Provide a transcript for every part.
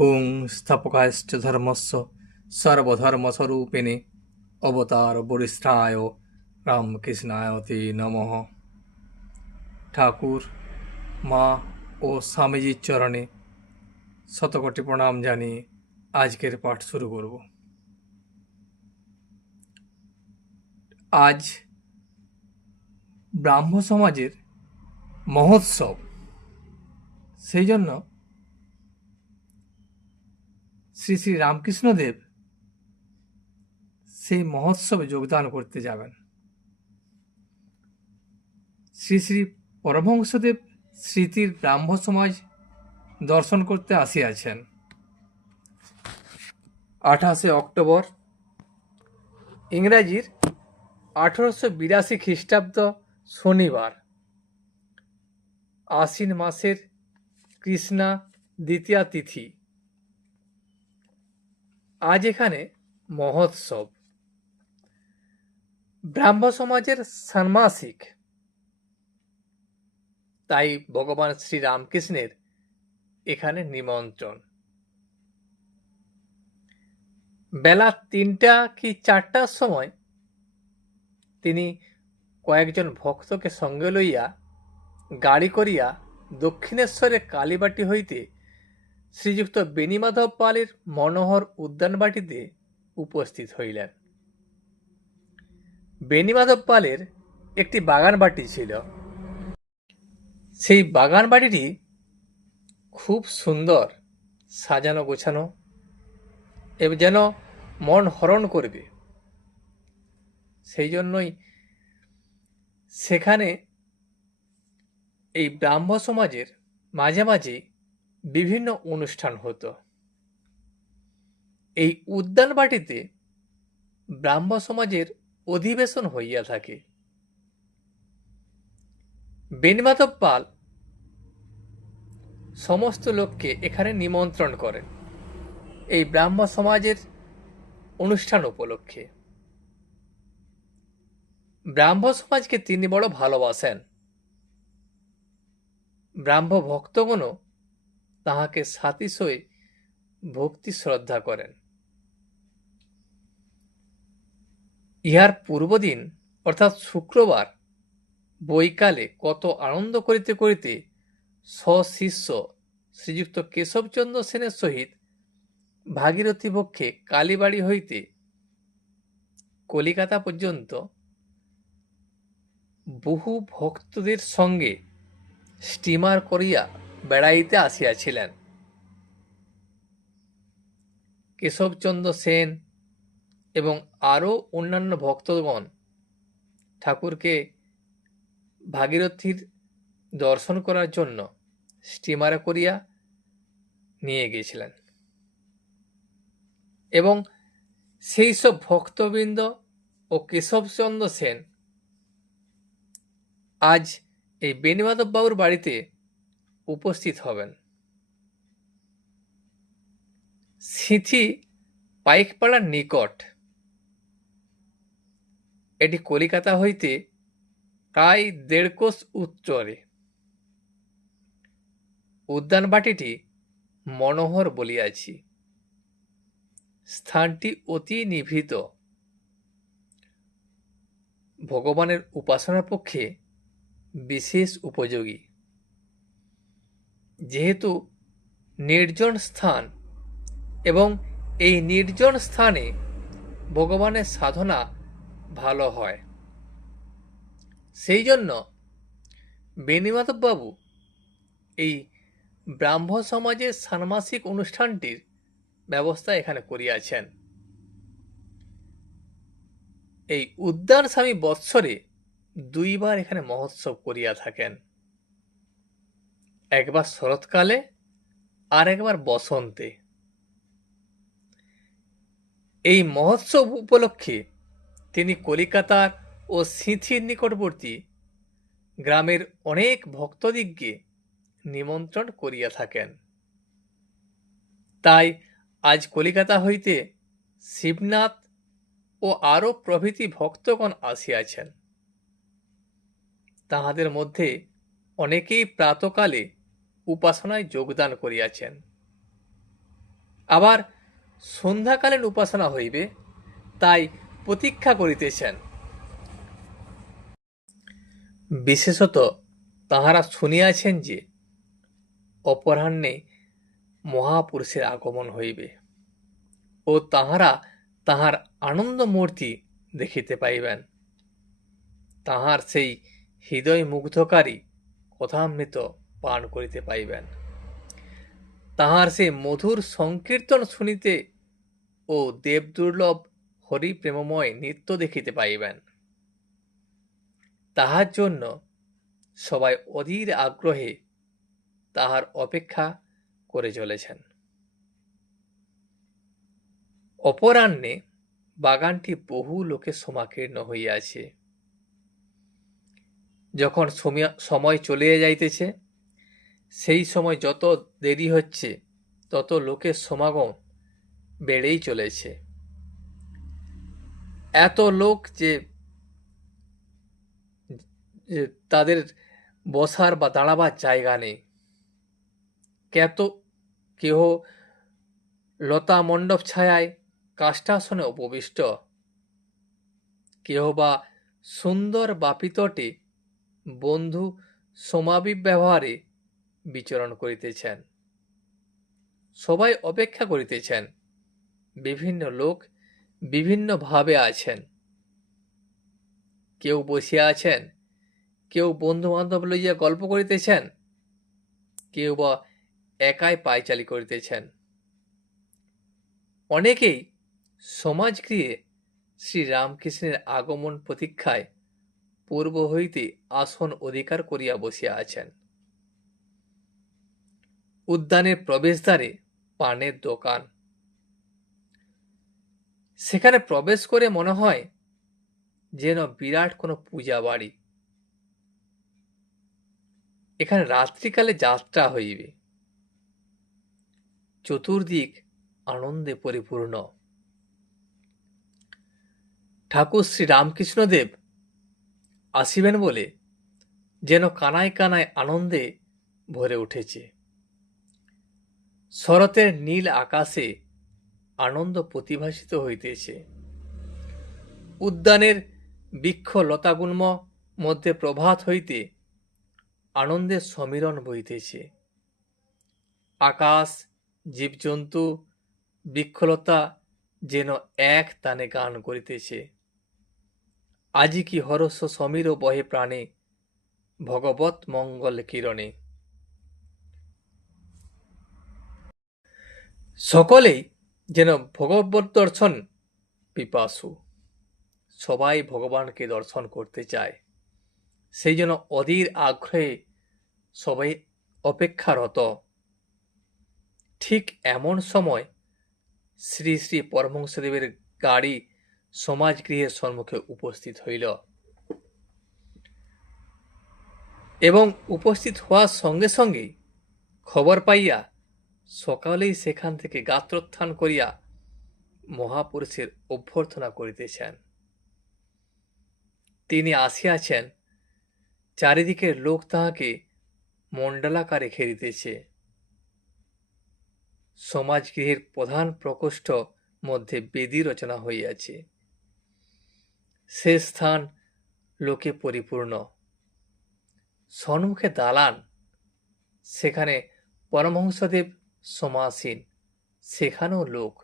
ওং স্থাপকায়শ্চ ধর্মস্য সর্বধর্মস্বরূপিণে অবতার বরিষ্ঠায় রামকৃষ্ণায় তে নমঃ। ঠাকুর, মা ও স্বামীজির চরণে শতকোটি প্রণাম জানিয়ে আজকের পাঠ শুরু করব। আজ ব্রাহ্ম সমাজের মহোৎসব, সেই জন্য শ্রী শ্রী রামকৃষ্ণদেব সেই মহোৎসবে যোগদান করতে যাবেন। শ্রী শ্রী পরমহংসদেব স্মৃতির ব্রাহ্ম সমাজ দর্শন করতে আসিয়াছেন। 28শে অক্টোবর ইংরাজির 1882 খ্রিস্টাব্দ শনিবার, আশ্বিন মাসের কৃষ্ণা দ্বিতীয়া তিথি। আজ এখানে মহোৎসব। ব্রাহ্ম সমাজের ষান্মাসিক, তাই ভগবান শ্রী রামকৃষ্ণের এখানে নিমন্ত্রণ। বেলা 3টা কি 4টার সময় তিনি কয়েকজন ভক্তকে সঙ্গে লইয়া গাড়ি করিয়া দক্ষিণেশ্বরের কালীবাটি হইতে শ্রীযুক্ত বেণীমাধব পালের মনোহর উদ্যানবাটিতে উপস্থিত হইলেন। বেণীমাধব পালের একটি বাগান বাটি ছিল। সেই বাগান বাড়িটি খুব সুন্দর সাজানো গোছানো এবং যেন মন হরণ করবে। সেই জন্যই সেখানে এই ব্রাহ্ম সমাজের মাঝে মাঝে বিভিন্ন অনুষ্ঠান হতো। এই উদ্যান বাটিতে ব্রাহ্ম সমাজের অধিবেশন হইয়া থাকে। বেণীমাধব পাল সমস্ত লোককে এখানে নিমন্ত্রণ করেন এই ব্রাহ্ম সমাজের অনুষ্ঠান উপলক্ষে। ব্রাহ্ম সমাজকে তিনি বড় ভালোবাসেন। ব্রাহ্ম ভক্তগণও তাহাকে সাতিশয় ভক্তি শ্রদ্ধা করেন। ইহার পূর্বদিন অর্থাৎ শুক্রবার বৈকালে কত আনন্দ করিতে করিতে স্বশিষ্য শ্রীযুক্ত কেশবচন্দ্র সেনের সহিত ভাগীরথী পক্ষে কালীবাড়ি হইতে কলিকাতা পর্যন্ত বহু ভক্তদের সঙ্গে স্টিমার করিয়া বেড়াইতে আসিয়াছিলেন। কেশবচন্দ্র সেন এবং আরও অন্যান্য ভক্তগণ ঠাকুরকে ভাগীরথীর দর্শন করার জন্য স্টিমারে করিয়া নিয়ে গিয়েছিলেন এবং সেই সব ভক্তবৃন্দ ও কেশবচন্দ্র সেন আজ এই বেণীমাধব বাবুর বাড়িতে উপস্থিত হবেন। সিঁথি পাইকপাড়ার নিকট, এটি কলিকাতা হইতে প্রায় 1.5 কোশ উত্তরে। উদ্যানবাটিটি মনোহর বলিয়াছি। স্থানটি অতি নিভৃত, ভগবানের উপাসনার পক্ষে বিশেষ উপযোগী। যেহেতু নির্জন স্থান এবং এই নির্জন স্থানে ভগবানের সাধনা ভালো হয়, সেই জন্য বেণীমাধব বাবু এই ব্রাহ্ম সমাজের ষান্মাসিক অনুষ্ঠানটির ব্যবস্থা এখানে করিয়াছেন। এই উদ্যান স্বামী বৎসরে 2 বার এখানে মহোৎসব করিয়া থাকেন, একবার শরৎকালে আর একবার বসন্তে। এই মহোৎসব উপলক্ষে তিনি কলিকাতার ও সিঁথির নিকটবর্তী গ্রামের অনেক ভক্তদিগকে নিমন্ত্রণ করিয়া থাকেন। তাই আজ কলিকাতা হইতে শিবনাথ ও আরও প্রভৃতি ভক্তগণ আসিয়াছেন। তাহাদের মধ্যে অনেকেই প্রাতকালে উপাসনায় যোগদান করিয়াছেন। আবার সন্ধ্যাকালীন উপাসনা হইবে, তাই প্রতীক্ষা করিতেছেন। বিশেষত তাহারা শুনিয়াছেন যে অপরাহ্নে মহাপুরুষের আগমন হইবে ও তাহারা তাহার আনন্দমূর্তি দেখিতে পাইবেন। তাহার সেই হৃদয় মুগ্ধকারী কথামৃত পান করিতে পাইবেন। তাহার সেই মধুর সংকীর্তন শুনিতে ও দেবদুর্লভ হরিপ্রেমময় নৃত্য দেখিতে পাইবেন। তাহার জন্য সবাই অধীর আগ্রহে তাহার অপেক্ষা করে চলেছেন। অপরাহ্নে বাগানটি বহু লোকে সমাকীর্ণ হইয়াছে। যখন সময় চলিয়া যাইতেছে, সেই সময় যত দেরি হচ্ছে তত লোকের সমাগম বেড়েই চলেছে। এত লোক যে তাদের বসার বা দাঁড়াবার জায়গা নেই। কেহ লতা মণ্ডপ ছায়ায় কাষ্টাসনে উপবিষ্ট, কেহ বা সুন্দর বাপিতটে বন্ধু সমাবিব্যবহারে বিচরণ করিতেছেন। সবাই অপেক্ষা করিতেছেন। বিভিন্ন লোক বিভিন্নভাবে আছেন। কেউ বসিয়া আছেন, কেউ বন্ধু বান্ধব লইয়া গল্প করিতেছেন, কেউ বা একাই পায়চালি করিতেছেন। অনেকেই সমাজগৃহে শ্রীরামকৃষ্ণের আগমন প্রতীক্ষায় পূর্ব হইতে আসন অধিকার করিয়া বসিয়া আছেন। উদ্যানের প্রবেশদ্বারে পানের দোকান। সেখানে প্রবেশ করে মনে হয় যেন বিরাট কোনো পূজা বাড়ি। এখানে রাত্রিকালে যাত্রা হইবে। চতুর্দিক আনন্দে পরিপূর্ণ। ঠাকুর শ্রী রামকৃষ্ণদেব আসিবেন বলে যেন কানায় কানায় আনন্দে ভরে উঠেছে। শরতের নীল আকাশে আনন্দ প্রতিভাসিত হইতেছে। উদ্যানের বৃক্ষ লতাগুল্ম মধ্যে প্রভাত হইতে আনন্দের সমীরণ বইতেছে। আকাশ, জীবজন্তু, বৃক্ষলতা যেন এক তানে গান করিতেছে। আজি কি হরষ সমীর বহে প্রাণে, ভগবত মঙ্গল কিরণে। সকলেই যেন ভগবত দর্শন পিপাসু। সবাই ভগবানকে দর্শন করতে চায়। সেই জন্য অধীর আগ্রহে সবাই অপেক্ষারত। ঠিক এমন সময় শ্রী শ্রী পরমহংসদেবের গাড়ি সমাজগৃহের সম্মুখে উপস্থিত হইল এবং উপস্থিত হওয়ার সঙ্গে সঙ্গেই খবর পাইয়া সকালেই সেখান থেকে গাত্রোত্থান করিয়া মহাপুরুষের অভ্যর্থনা করিতেছেন। তিনি আসিয়াছেন, চারিদিকের লোক তাহাকে মণ্ডলাকারে ঘেরিতেছে। সমাজগৃহের প্রধান প্রকোষ্ঠ মধ্যে বেদী রচনা হইয়াছে। সে স্থান লোকে পরিপূর্ণ। সম্মুখে দালান, সেখানে পরমহংসদেব সমাসীন, সেখানেও লোক।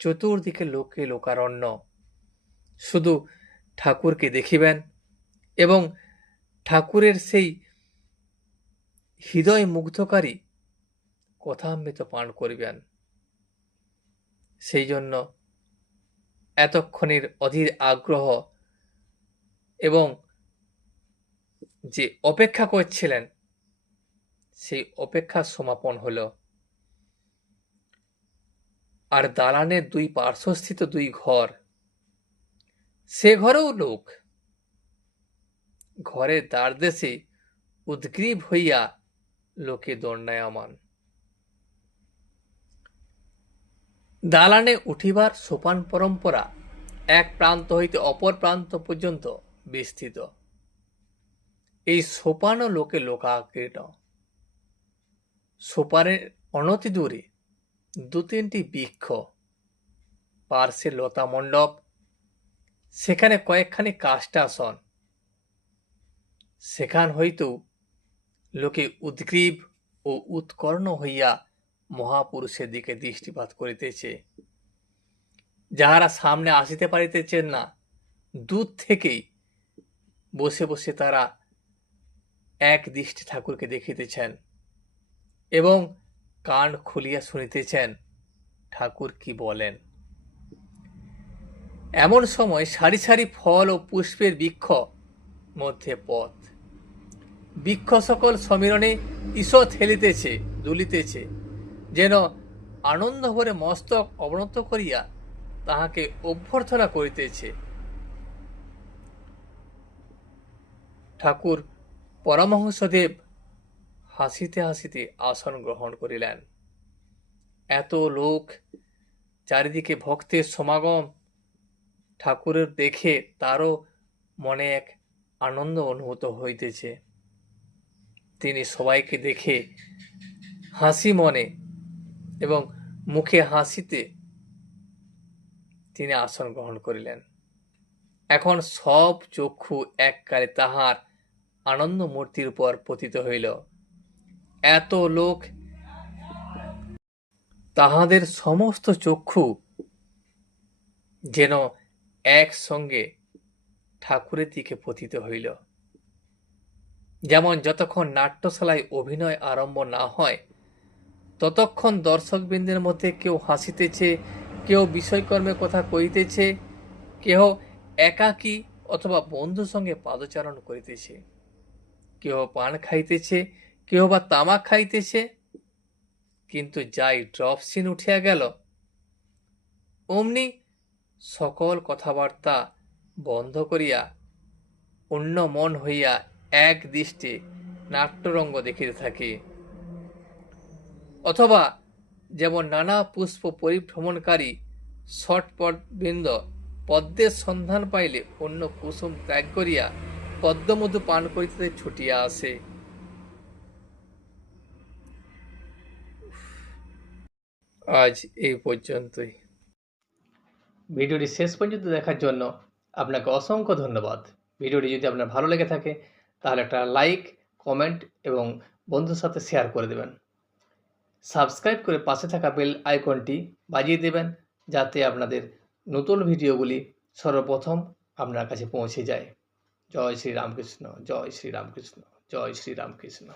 চতুর্দিকে লোকে লোকারণ্য। শুধু ঠাকুরকে দেখিবেন এবং ঠাকুরের সেই হৃদয় মুগ্ধকারী কথামৃত পান করিবেন। সেই জন্য এতক্ষণের অধীর আগ্রহ এবং যে অপেক্ষা করছিলেন, সেই অপেক্ষার সমাপন হল। আর দালানের দুই পার্শ্বস্থিত দুই ঘর, সে ঘরেও লোক। ঘরের দ্বারদেশে উদ্গ্রীব হইয়া লোকে দণ্ডায়মান। দালানে উঠিবার সোপান পরম্পরা এক প্রান্ত হইতে অপর প্রান্ত পর্যন্ত বিস্তৃত। এই সোপানও লোকে লোকাকীর্ণ। সোপানের অনতি দূরে 2-3টি বৃক্ষ, পার্শ্বে লতা মণ্ডপ, সেখানে কয়েকখানি কাষ্টাসন। সেখান হইতেও লোকে উদ্গ্রীব ও উৎকর্ণ হইয়া মহাপুরুষের দিকে দৃষ্টিপাত করিতেছে। যাহারা সামনে আসিতে পারিতেছেন না, দূর থেকেই বসে বসে তারা এক দৃষ্টি ঠাকুরকে দেখিতেছেন এবং কান খুলিয়া শুনিতেছেন ঠাকুর কি বলেন। এমন সময় সারি সারি ফল ও পুষ্পের বৃক্ষ মধ্যে পথ, বৃক্ষ সকল সমীরণে ঈষৎ হেলিতেছে, দুলিতেছে, যেন আনন্দ ভরে মস্তক অবনত করিয়া তাহাকে অভ্যর্থনা করিতেছে। ঠাকুর পরমহংসদেব হাসিতে হাসিতে আসন গ্রহণ করিলেন। এত লোক, চারিদিকে ভক্তের সমাগম, ঠাকুরের দেখে তারও মনে এক আনন্দ অনুভূত হইতেছে। তিনি সবাইকে দেখে হাসি মনে এবং মুখে হাসিতে তিনি আসন গ্রহণ করিলেন। এখন সব চক্ষু এককালে তাহার আনন্দ মূর্তির উপর পতিত হইল। এত লোক, তাহাদের সমস্ত চক্ষু যেন একসঙ্গে ঠাকুরের দিকে পতিত হইল। যেমন যতক্ষণ নাট্যশালায় অভিনয় আরম্ভ না হয় ততক্ষণ দর্শকবৃন্দের মধ্যে কেউ হাসিতেছে, কেউ বিষয়কর্মে কথা কইতেছে, কেহ একাকী অথবা বন্ধুর সঙ্গে পাদচারণ করিতেছে, কেহ পান খাইতেছে, কেহ বা তামাক খাইতেছে। কিন্তু যাই ড্রপ সিন উঠিয়া গেল, অমনি সকল কথাবার্তা বন্ধ করিয়া অন্য মন হইয়া এক দৃষ্টে নাট্যরঙ্গ দেখিতে থাকি। অথবা যেমন নানা পুষ্প পরিভ্রমণকারী ষটপটবৃন্দ পদ্মের সন্ধান পাইলে অন্য কুসুম ত্যাগ করিয়া পদ্মমধু পান করিতে ছুটিয়া আসে। আজ এই পর্যন্তই। ভিডিওটি শেষ পর্যন্ত দেখার জন্য আপনাকে অসংখ্য ধন্যবাদ। ভিডিওটি যদি আপনার ভালো লেগে থাকে তাহলে একটা লাইক, কমেন্ট এবং বন্ধুর সাথে শেয়ার করে দেবেন। সাবস্ক্রাইব করে পাশে থাকা বেল আইকনটি বাজিয়ে দেবেন, যাতে আপনাদের নতুন ভিডিওগুলি সর্বপ্রথম আপনার কাছে পৌঁছে যায়। জয় শ্রী রামকৃষ্ণ, জয় শ্রী রামকৃষ্ণ, জয় শ্রী রামকৃষ্ণ।